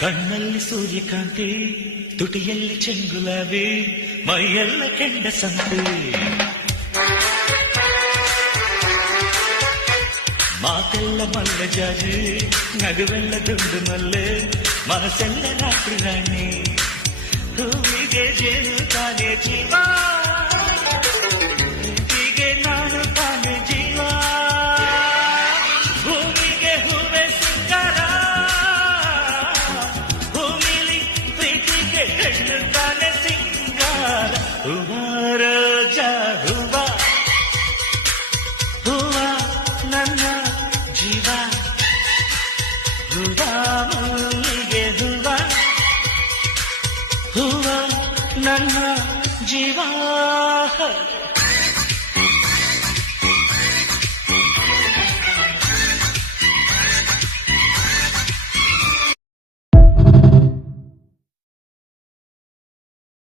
ಕಣ್ಣಲ್ಲಿ ಸೂರ್ಯಕಾಂತಿ, ತುಟಿಯಲ್ಲಿ ಚೆಂಗುಲಾಬಿ, ಮೈಯೆಲ್ಲ ಕೆಂಡ ಸಂತೆ. ಮಾತೆಲ್ಲ ಮಲ್ಲ ಜಾಜಿ, ನಗುವೆಲ್ಲ ದುಂಡು ಮಲ್ಲೆ, ಮನಸ್ಸೆಲ್ಲ ರಾತ್ರಿ ರಾಣಿ. ಹೂವಿಗೆ ಜೇನು ತಾನೇ ಜೀವ, ಹೀಗೆ ನಾನು ತಾನೇ ಜೀವ. ಭೂಮಿಗೆ ಹೂವೆ ಸಿಂಗಾರ, ಭೂಮಿಲಿ ಪ್ರೀತಿಗೆ ಹೆಣ್ಣು ತಾನೇ ಸಿಂಗಾರ. ಹೂವ ರೋಜಾ ಹೂವ, ಹೂವ ನನ್ನ ಜೀವ. ಹೂವ ಮಲ್ಲಿಗೆ ಹೂವ, ಹೂವ ನನ್ನ ಜೀವ.